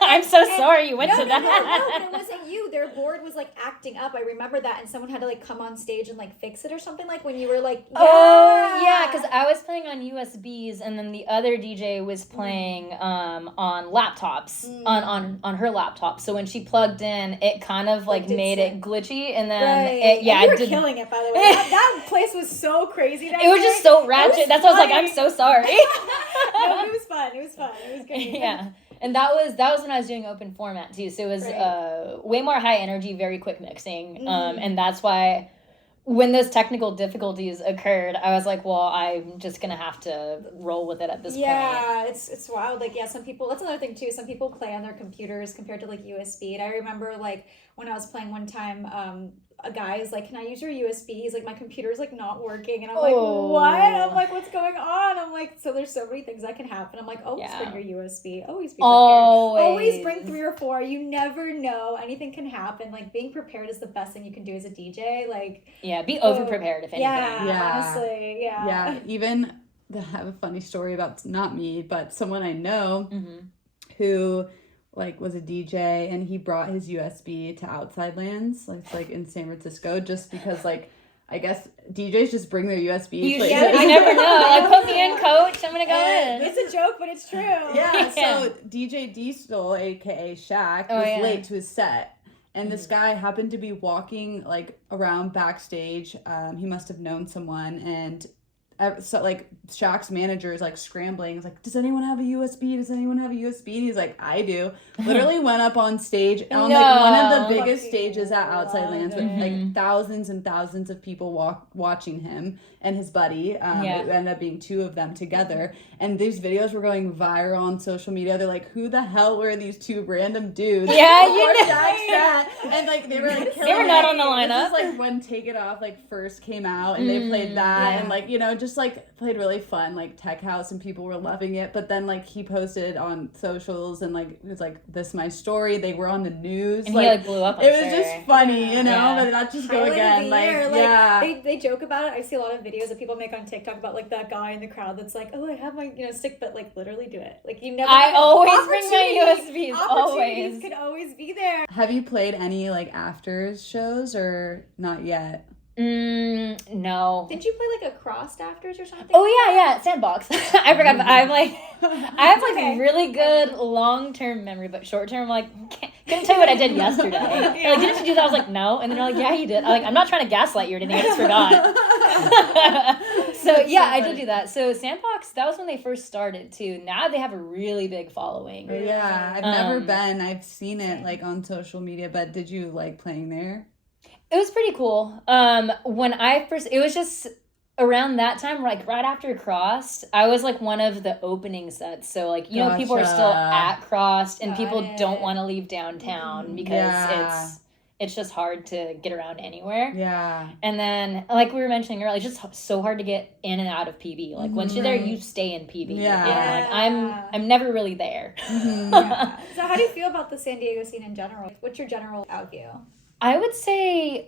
I'm so sorry you went to that. No, but it wasn't you. Their board was like acting up. I remember that, and someone had to like come on stage and like fix it or something. Like when you were like, oh yeah, because I was playing on USBs, and then the other DJ was playing on laptops, on her laptop. So when she plugged in, it kind of like made it glitchy, and then you were killing it, by the way. That place was so crazy. It was just so ratchet. That's why I was like, I'm so sorry. No, it was fun. It was great. Yeah. And that was when I was doing open format too. So it was way more high energy, very quick mixing. And that's why when those technical difficulties occurred, I was like, well, I'm just going to have to roll with it at this point. Yeah, it's wild. Like, some people, that's another thing too. Some people play on their computers compared to like USB. And I remember like when I was playing one time, a guy is like, can I use your USB? He's like, my computer's like not working. And I'm like, what? I'm like, what's going on? I'm like, so there's so many things that can happen. I'm like, always bring your USB. Always be prepared. Always bring 3 or 4. You never know. Anything can happen. Like being prepared is the best thing you can do as a DJ. Like, be over prepared if anything. Honestly, Yeah, even I have a funny story about, not me, but someone I know who like was a DJ, and he brought his USB to Outside Lands, like in San Francisco, just because like I guess DJs just bring their USBs. You never know. Like, put me in, coach. I'm gonna go in. It's a joke, but it's true. Yeah. So DJ Diesel, aka Shaq, was late to his set. And this guy happened to be walking like around backstage. He must have known someone, and so like Shaq's manager is like scrambling. He's like, does anyone have a USB? Does anyone have a USB? And he's like, I do. Literally went up on stage on like one of the biggest stages at Outside Lands with like thousands and thousands of people watching him and his buddy. It ended up being 2 of them together. And these videos were going viral on social media. They're like, who the hell were these 2 random dudes? Yeah, you know. And like they were like they were not on the lineup. This is like when Take It Off like first came out, and they played that, and like, you know, just like played really fun like tech house, and people were loving it. But then like he posted on socials, and like it was like, this my story. They were on the news, and like, he like blew up. It was just funny, you know. But not just go again. They joke about it. I see a lot of videos that people make on TikTok about like that guy in the crowd that's like, oh, I have my stick, but like literally do it. Like you never. I always bring my USBs. Opportunities could always be there. Have you played any like afters shows or not yet? No. Didn't you play like a crossed afters or something? Oh yeah, Sandbox. I forgot about. I have like really good long-term memory, but short-term like couldn't tell you what I did yesterday. Like, didn't you do that? I was like, no, and then they're like, yeah, you did. I'm like, I'm not trying to gaslight you or anything. I just forgot. So yeah, I did do that. So Sandbox, that was when they first started too. Now they have a really big following. Yeah, I've never been. I've seen it like on social media, but did you like playing there? It was pretty cool. When I first, it was just around that time, like right after Crossed, I was like one of the opening sets. So like, you know, people are still at Crossed and people don't want to leave downtown because it's just hard to get around anywhere. Yeah. And then, like we were mentioning earlier, it's just so hard to get in and out of PB. Like once you're there, you stay in PB. Yeah. And like I'm never really there. So how do you feel about the San Diego scene in general? What's your general view? I would say,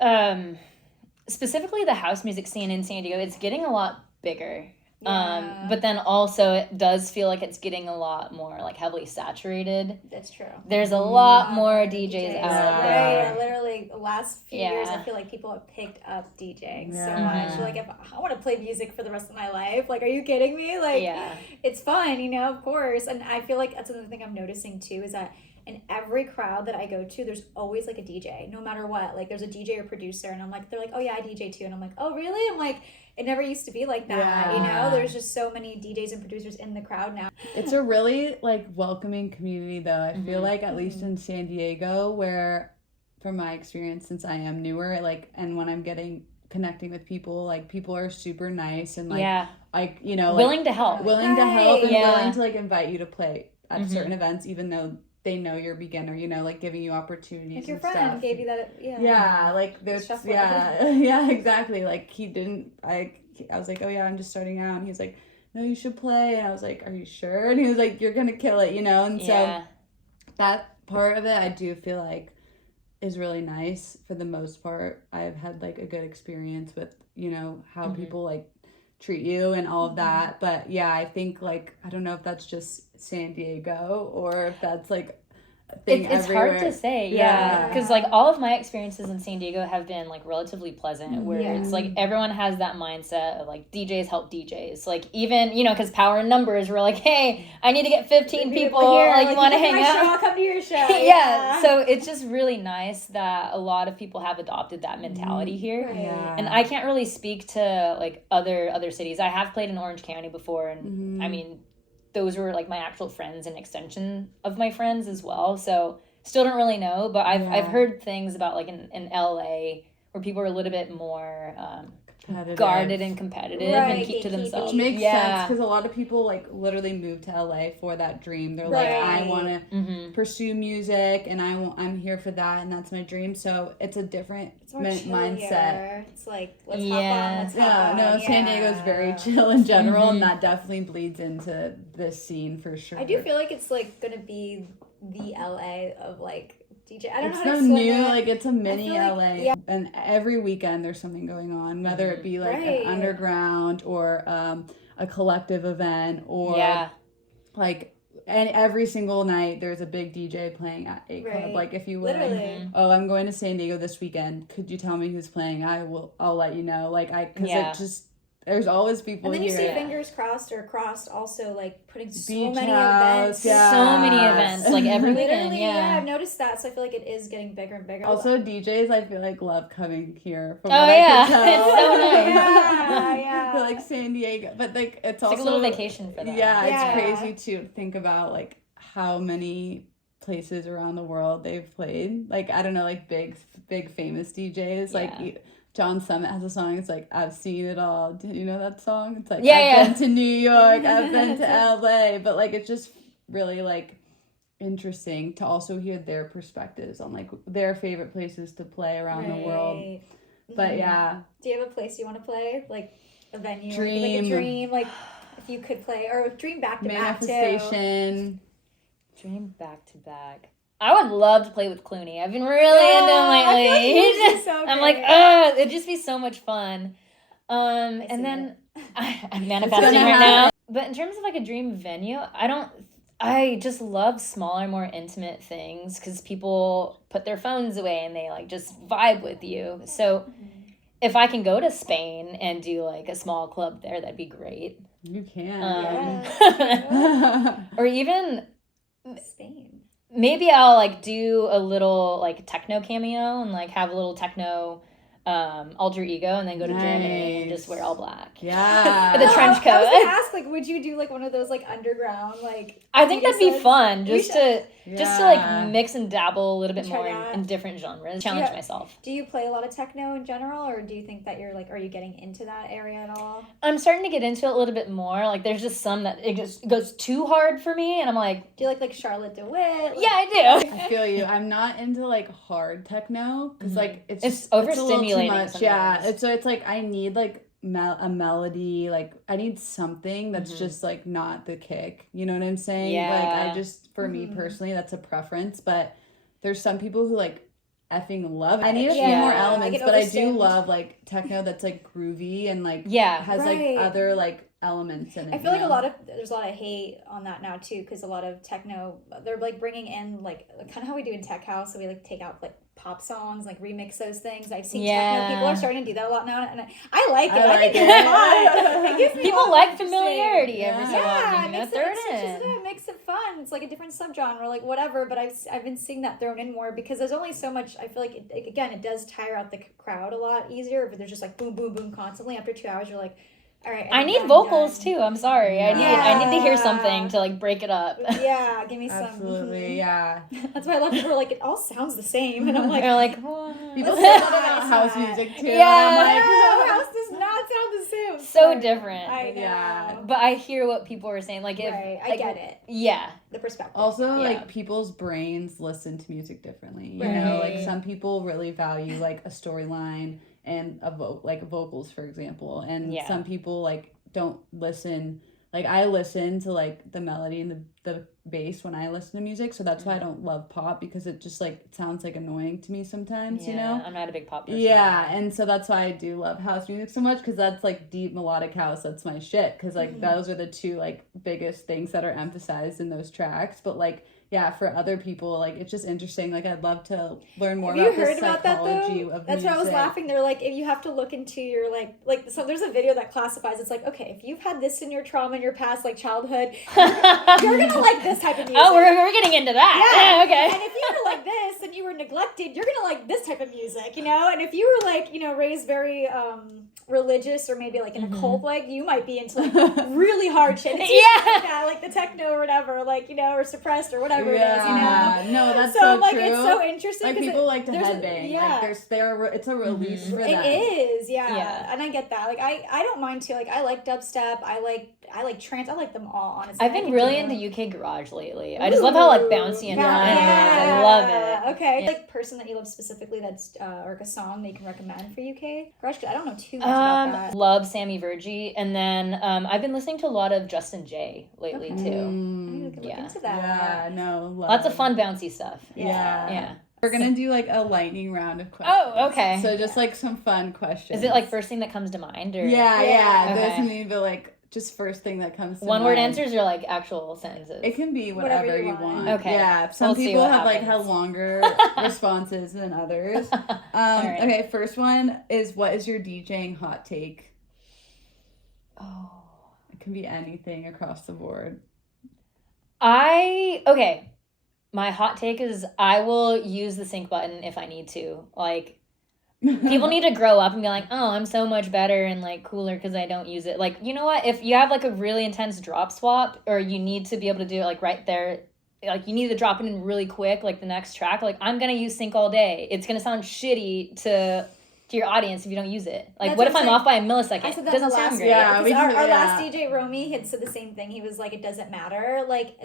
specifically the house music scene in San Diego, it's getting a lot bigger. But then also it does feel like it's getting a lot more like heavily saturated. That's true. There's a lot more DJs out there. Yeah, literally the last few years I feel like people have picked up DJing so much. Like if I want to play music for the rest of my life, like are you kidding me? Like it's fun, you know, of course. And I feel like that's another thing I'm noticing too is that in every crowd that I go to, there's always like a DJ, no matter what. Like there's a DJ or producer, and I'm like, they're like, oh yeah, I DJ too, and I'm like, oh really? I'm like, it never used to be like that, you know. There's just so many DJs and producers in the crowd now. It's a really like welcoming community, though. I feel like at least in San Diego, where from my experience, since I am newer, like, and when I'm connecting with people, like people are super nice and like you know, like, willing to help and willing to like invite you to play at certain events, even though they know you're a beginner, you know, like giving you opportunities. Like your friend gave you that, like there's, exactly. Like he didn't, I was like, oh yeah, I'm just starting out. And he's like, no, you should play. And I was like, are you sure? And he was like, you're gonna kill it, you know. And so that part of it, I do feel like is really nice for the most part. I've had like a good experience with, you know, how people like treat you and all of that. But yeah, I think like, I don't know if that's just San Diego or if that's like a thing it's everywhere. hard to say, because like all of my experiences in San Diego have been like relatively pleasant, where it's like everyone has that mindset of like DJs help DJs, like even, you know, because power in numbers, we're like, hey, I need to get 15 people here, like you want to hang out, I'll come to your show. So it's just really nice that a lot of people have adopted that mentality here. And I can't really speak to like other cities. I have played in Orange County before, and I mean, those were like my actual friends and extension of my friends as well. So still don't really know, but I've heard things about like in LA where people are a little bit more guarded and competitive and keep to themselves. Which makes sense, because a lot of people like literally move to LA for that dream. They're like, I want to pursue music and I'm here for that, and that's my dream. So it's a different mindset. It's like, let's hop on. San Diego's very chill in general, and that definitely bleeds into this scene for sure. I do feel like it's like gonna be the LA of like DJ. I don't know how to explain explain it. Like it's a mini like, LA, and every weekend there's something going on, whether it be like an underground or a collective event or like, and every single night there's a big DJ playing at a club. Like if you were like, oh, I'm going to San Diego this weekend, could you tell me who's playing? I'll let you know. Like it just, there's always people here. And then you see Fingers Crossed or Crossed also like putting so many events. So many events, like every weekend. I've noticed that, so I feel like it is getting bigger and bigger. Also, DJs, I feel like love coming here. From what I can tell. It's so nice. For like San Diego, but like it's also like a little vacation for them. It's crazy to think about like how many places around the world they've played. Like I don't know, like big famous DJs like. John Summit has a song, it's like, I've seen it all. Do you know that song? It's like, I've been to New York, I've been to LA. But like, it's just really like interesting to also hear their perspectives on like their favorite places to play around the world. But do you have a place you want to play? Like a venue? Dream. Like a dream, like if you could play, or a dream back to back too. Manifestation. Dream back to back. I would love to play with Clooney. I've been really into him lately. I'm like, it'd just be so much fun. And then I'm manifesting right now. But in terms of like a dream venue, I just love smaller, more intimate things because people put their phones away and they like just vibe with you. So if I can go to Spain and do like a small club there, that'd be great. You can. Or even Spain. Maybe I'll like do a little like techno cameo and like have a little techno alter ego and then go to Germany and just wear all black. Yeah. With a trench coat. I was gonna ask, like, would you do like one of those like underground like? I think that'd be fun just to like mix and dabble a little bit more in different genres. Challenge myself. Do you play a lot of techno in general, or do you think that you're like, are you getting into that area at all? I'm starting to get into it a little bit more. Like, there's just some that it just goes too hard for me, and I'm like, do you like Charlotte DeWitt? Like, yeah, I do. I feel you. I'm not into like hard techno because like it's overstimulating. It's too much. Yeah, it's like I need like a melody, like I need something that's just like not the kick, you know what I'm saying? Yeah. Like I just, for me personally, that's a preference, but there's some people who like effing love it. I need a few more elements, but I do love like techno that's like groovy and like has like other like elements in it. I feel like there's a lot of hate on that now too, because a lot of techno, they're like bringing in like kind of how we do in tech house, so we like take out like pop songs, like remix those things. I've seen techno people are starting to do that a lot now, and I like it. I think it's fun. It gives me people like familiarity every so often. It makes it fun. It's like a different subgenre, like whatever. But I've been seeing that thrown in more because there's only so much. I feel like it does tire out the crowd a lot easier. But there's just like boom, boom, boom constantly. After 2 hours, you're like, all right. I need vocals too. I'm sorry. Yeah. I need to hear something to like break it up. Yeah, give me some. Absolutely, yeah. That's why I love people are like, it all sounds the same, and I'm like, they're like, what? People say that about house music too. Yeah, and I'm like, house does not sound the same. So different. I know. Yeah. But I hear what people are saying. Like, if I get it. Yeah. The perspective. Also, like people's brains listen to music differently. You know, like some people really value like a storyline and like vocals, for example, and some people like don't listen. Like I listen to like the melody and the bass when I listen to music, so that's why I don't love pop, because it just like sounds like annoying to me sometimes. You know, I'm not a big pop person. Yeah, and so that's why I do love house music so much, because that's like deep melodic house. That's my shit, because like those are the two like biggest things that are emphasized in those tracks. But like for other people, like it's just interesting. Like I'd love to learn more about the psychology of That's music. why I was laughing. They're like, if you have to look into your like so there's a video that classifies. It's like, okay, if you've had this in your trauma in your past, like childhood, you're gonna like this type of music. Oh, we're getting into that. Yeah, okay. And if you were like this and you were neglected, you're gonna like this type of music, you know. And if you were like, you know, raised very religious or maybe like in a cult, like you might be into like really hard shit. Like the techno or whatever, like, you know, or suppressed or whatever it is, you know. No, that's so like true. It's so interesting. Like people like to headbang. Like it's a release for them. It is, and I get that. Like I don't mind too. Like I like dubstep. I like trance. I like them all, honestly. I've been really into UK garage lately. I just love how like bouncy and fun it is. I love it. Okay. Like person that you love specifically that's or like a song that you can recommend for UK garage? I don't know too much about that. Love Sammy Virgie, and then I've been listening to a lot of Justin J lately too. I need to look into that. Yeah, no. Lots of fun bouncy stuff. Yeah. We're gonna do like a lightning round of questions. Oh, okay. So just like some fun questions. Is it like first thing that comes to mind, or yeah. There's something, but like just first thing that comes to one mind. word answers or like actual sentences? It can be whatever you want. Okay. Yeah. Some people have like had longer responses than others. Right. Okay, first one is, what is your DJing hot take? Oh. It can be anything across the board. My hot take is I will use the sync button if I need to. Like, people need to grow up and be like, oh, I'm so much better and like cooler because I don't use it. Like, you know what? If you have like a really intense drop swap, or you need to be able to do it like right there, like you need to drop it in really quick, like the next track, like I'm going to use sync all day. It's going to sound shitty to your audience if you don't use it. Like, what if I'm off by a millisecond? I said that doesn't sound great. Yeah, our last DJ, Romy, had said the same thing. He was like, it doesn't matter. Like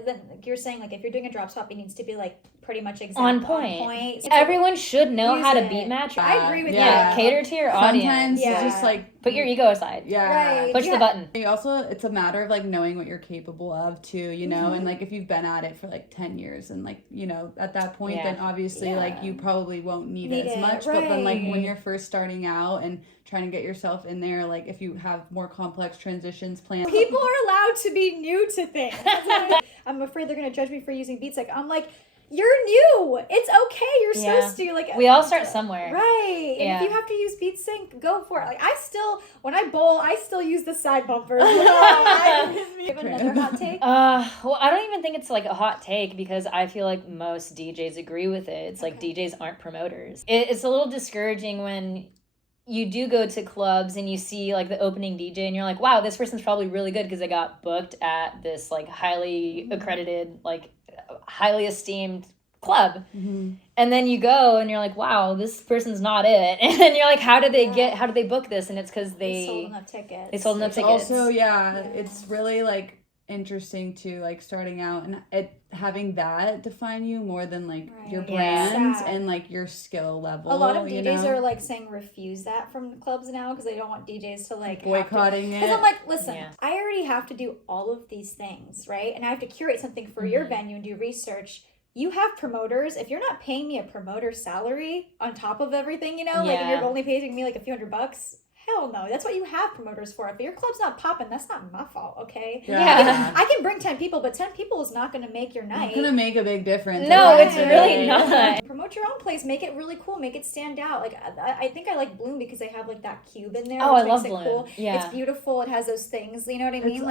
you're saying, like if you're doing a drop swap, it needs to be like pretty much on point. Everyone should know how to beat match. I agree with you. Cater to your audience. Sometimes just like put your ego aside. Right. Push the button. You also, it's a matter of like knowing what you're capable of too, you know, and like if you've been at it for like 10 years and like, you know, at that point, then obviously like you probably won't need it as much. But then like when you're first starting out and trying to get yourself in there, like if you have more complex transitions planned. People are allowed to be new to things. I'm afraid they're going to judge me for using BeatSync. I'm like, you're new. It's okay. You're supposed to. Like, we all start somewhere. Right. And if you have to use BeatSync, go for it. Like when I bowl, I still use the side bumpers. Give another hot take. Well, I don't even think it's like a hot take, because I feel like most DJs agree with it. It's like DJs aren't promoters. It's a little discouraging when you do go to clubs and you see like the opening DJ and you're like, wow, this person's probably really good because they got booked at this like highly accredited, like highly esteemed club. And then you go and you're like, wow, this person's not it. And then you're like, how did they book this? And it's because they sold enough tickets. They sold enough tickets. Also, it's really like interesting to like starting out and having that define you more than like your brands and like your skill level. A lot of DJs are like saying refuse that from the clubs now because they don't want DJs to like boycotting it. Because I'm like, listen, I already have to do all of these things, right? And I have to curate something for your venue and do research. You have promoters. If you're not paying me a promoter salary on top of everything, like you're only paying me like a few $100, hell no. That's what you have promoters for. If your club's not popping, that's not my fault, okay? Yeah. I can bring 10 people, but 10 people is not going to make your night. It's going to make a big difference. No, it's really not. Promote your own place. Make it really cool. Make it stand out. Like, I think I like Bloom because they have like that cube in there. Oh, which I love makes it Bloom. cool. Yeah. It's beautiful. It has those things. You know what I mean?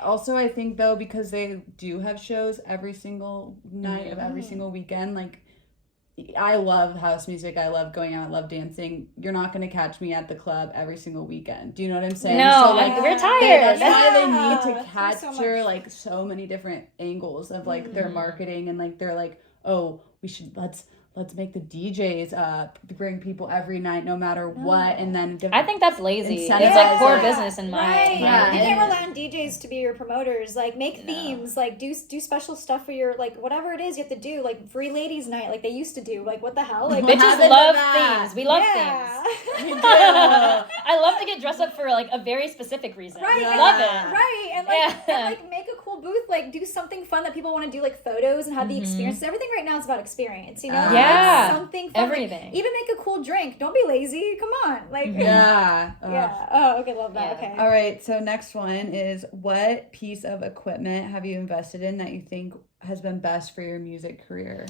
Also, I think though, because they do have shows every single night of every single weekend, like, I love house music. I love going out. I love dancing. You're not going to catch me at the club every single weekend. Do you know what I'm saying? No, so, like, we're tired. That's why they need to capture like so many different angles of like their marketing and like they're like, oh, let's make the DJs bring people every night no matter what, and then I think that's lazy. It's like core business in my you can't rely on DJs to be your promoters. Like make themes, like do special stuff for your like whatever it is you have to do, like free ladies night like they used to do. Like what the hell? Like bitches love themes. We love themes. We do. I love to get dressed up for like a very specific reason. Right, love it. Right, and like make a cool booth. Like do something fun that people want to do, like photos and have the experience. Everything right now is about experience. You know. Yeah. Something fun. Everything. Like, even make a cool drink. Don't be lazy. Come on. Like Oh, okay, love that. Okay. All right, so next one is, what piece of equipment have you invested in that you think has been best for your music career?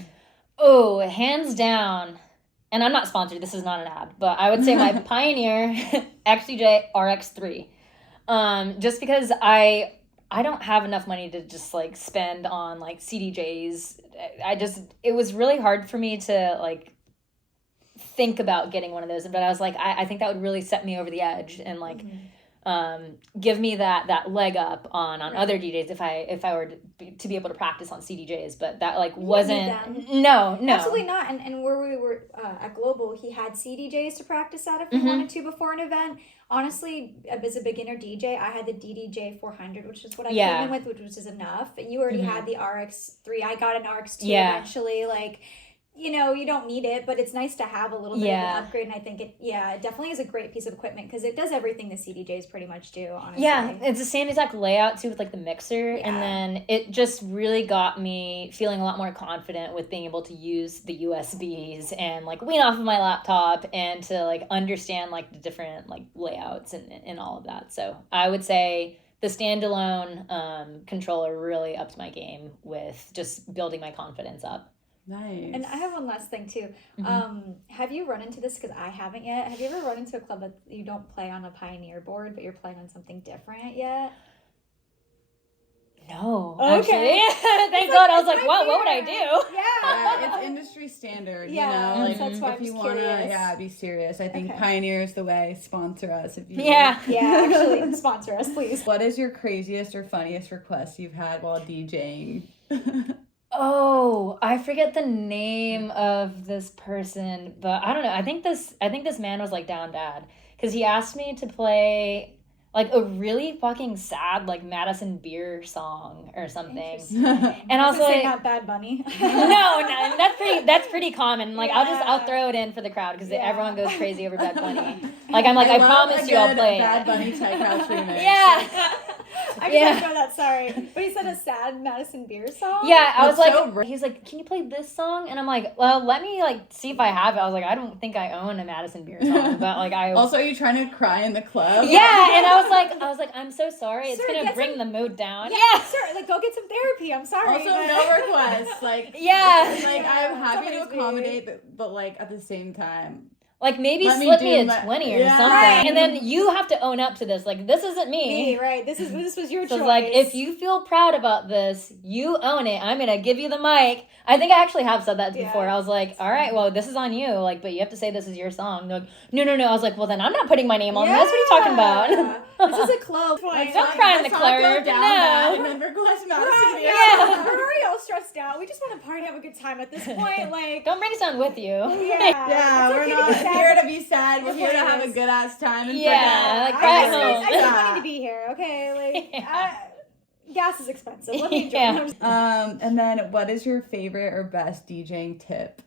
Oh, hands down. And I'm not sponsored. This is not an ad, but I would say my Pioneer XDJ RX3. Just because I don't have enough money to just like spend on like CDJs. It was really hard for me to like think about getting one of those, but I was like, I think that would really set me over the edge and like give me that leg up on other DJs if I were to be able to practice on CDJs, but that like wasn't no absolutely not. And where we were at Global, he had CDJs to practice at if we wanted to before an event. Honestly, as a beginner DJ, I had the DDJ 400, which is what I came in with, which is enough. You already had the RX3. I got an RX2 eventually. Like, you don't need it, but it's nice to have a little bit of an upgrade. And I think it definitely is a great piece of equipment because it does everything the CDJs pretty much do, honestly. Yeah, it's the same exact layout too with like the mixer. And then it just really got me feeling a lot more confident with being able to use the USBs and like wean off of my laptop and to like understand like the different like layouts and all of that. So I would say the standalone controller really upped my game with just building my confidence up. Nice. And I have one last thing too. Have you run into this? Because I haven't yet. Have you ever run into a club that you don't play on a Pioneer board, but you're playing on something different yet? No. Okay. Actually. Thank God. I was like, what would I do? Yeah. It's industry standard, Like, that's why if you want to, be serious. I think Pioneer is the way. Sponsor us if you actually sponsor us, please. What is your craziest or funniest request you've had while DJing? Oh, I forget the name of this person, but I don't know. I think this man was like down bad because he asked me to play like a really fucking sad like Madison Beer song or something, and I was like, not Bad Bunny. no, that's pretty common. Like I'll throw it in for the crowd because everyone goes crazy over Bad Bunny. Like I'm like I promise you I'll play Bad Bunny Tech House remix. Yeah. I can't know that, sorry. But he said a sad Madison Beer song? Yeah, I was like, he's like, can you play this song? And I'm like, well, let me like see if I have it. I was like, I don't think I own a Madison Beer song, but like I... Also, are you trying to cry in the club? Yeah, and I was like, I'm so sorry. It's going to bring the mood down. Yeah, sir, like go get some therapy. I'm sorry. Also, no requests. Like, yeah. Like, I'm happy to accommodate, but like at the same time... Like, maybe Let me slip do me a my- 20 or Yeah. something. Right. And then you have to own up to this. Like, this isn't me. Right. This was your So choice. it's like, if you feel proud about this, you own it. I'm going to give you the mic. I think I actually have said that before. I was like, all right, well, this is on you. Like, but you have to say this is your song. They're like, no. I was like, well, then I'm not putting my name on this. What are you talking about? This is a club. Don't cry in the club. No. And then request Madison. Yeah. We're already all stressed out. We just want to party, have a good time at this point. Like, Don't bring someone with you. Yeah, It's we're okay to not be sad. here to be sad. We're It's here to what it have a is. good ass time and Yeah, like, I cry just home. I need to be here. Okay, like gas is expensive. Let me enjoy. Yeah. And then what is your favorite or best DJing tip?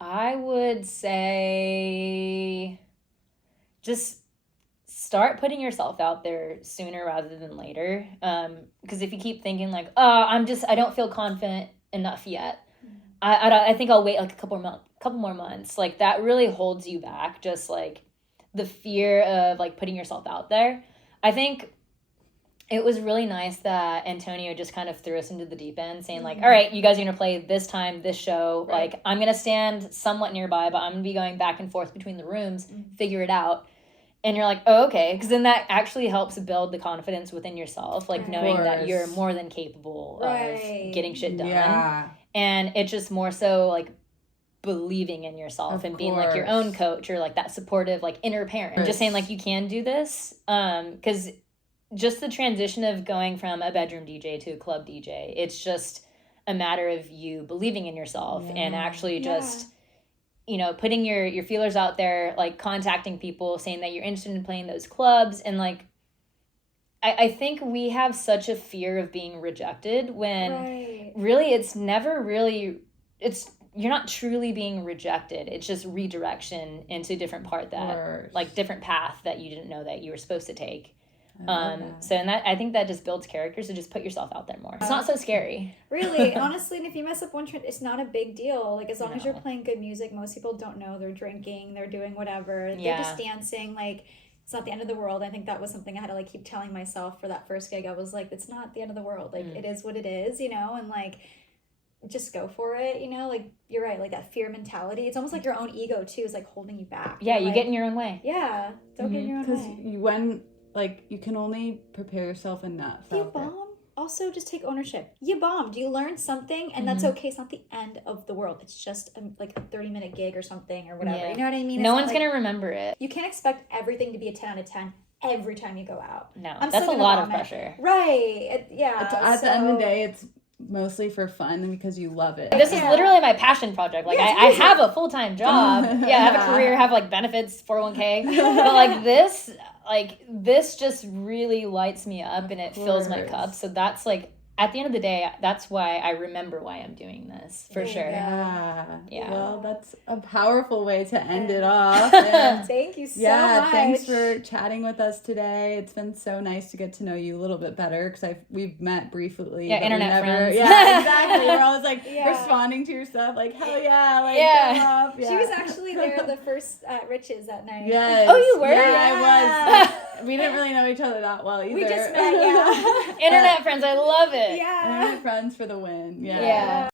I would say just start putting yourself out there sooner rather than later. Because if you keep thinking like, oh, I don't feel confident enough yet. I think I'll wait like a couple more months. Like, that really holds you back. Just like the fear of like putting yourself out there. I think it was really nice that Antonio just kind of threw us into the deep end, saying like, all right, you guys are going to play this time, this show. Right. Like, I'm going to stand somewhat nearby, but I'm going to be going back and forth between the rooms, figure it out. And you're like, oh, okay. Because then that actually helps build the confidence within yourself, like knowing that you're more than capable of getting shit done. Yeah. And it's just more so like believing in yourself and being like your own coach, or like that supportive, like inner parent. Just saying like, you can do this. Because just the transition of going from a bedroom DJ to a club DJ, it's just a matter of you believing in yourself and actually just, you know, putting your feelers out there, like contacting people, saying that you're interested in playing those clubs. And like, I think we have such a fear of being rejected when really it's never really, you're not truly being rejected. It's just redirection into a different part like different path that you didn't know that you were supposed to take. So and that, I think that just builds character. So just put yourself out there more. It's not so scary. Really, honestly, and if you mess up one trend, it's not a big deal. Like, as long as you're playing good music, most people don't know they're drinking, they're doing whatever. They're just dancing. Like, it's not the end of the world. I think that was something I had to like keep telling myself for that first gig. I was like, it's not the end of the world. Like, it is what it is, you know, and like, just go for it, you know. Like, you're right, like that fear mentality. It's almost like your own ego too is like holding you back. Yeah, you like, get in your own way. Yeah, don't get in your own way. Because when like you can only prepare yourself enough. You bomb. Also, just take ownership. You bombed. You learned something, and that's okay. It's not the end of the world. It's just like a 30-minute gig or something or whatever. Yeah. You know what I mean? No one's going to remember it. You can't expect everything to be a 10 out of 10 every time you go out. No, I'm that's a lot of pressure. Right. At the end of the day, it's mostly for fun and because you love it. This is literally my passion project. Like, I have a full-time job. I have a career, have like benefits, 401k. But like this just really lights me up and it fills my cup. So that's like, at the end of the day, that's why I remember why I'm doing this, for sure. Yeah. Well, that's a powerful way to end it off. And thank you so much. Thanks for chatting with us today. It's been so nice to get to know you a little bit better because we've met briefly. Yeah, internet friends. Yeah, exactly. We're always like responding to your stuff, like hell yeah, like get off. Yeah. She was actually there the first at Rich's that night. Yes. Oh, you were? Yeah, I was. We didn't really know each other that well either. We just met. Yeah. Internet friends, I love it. Yeah. Internet friends for the win. Yeah.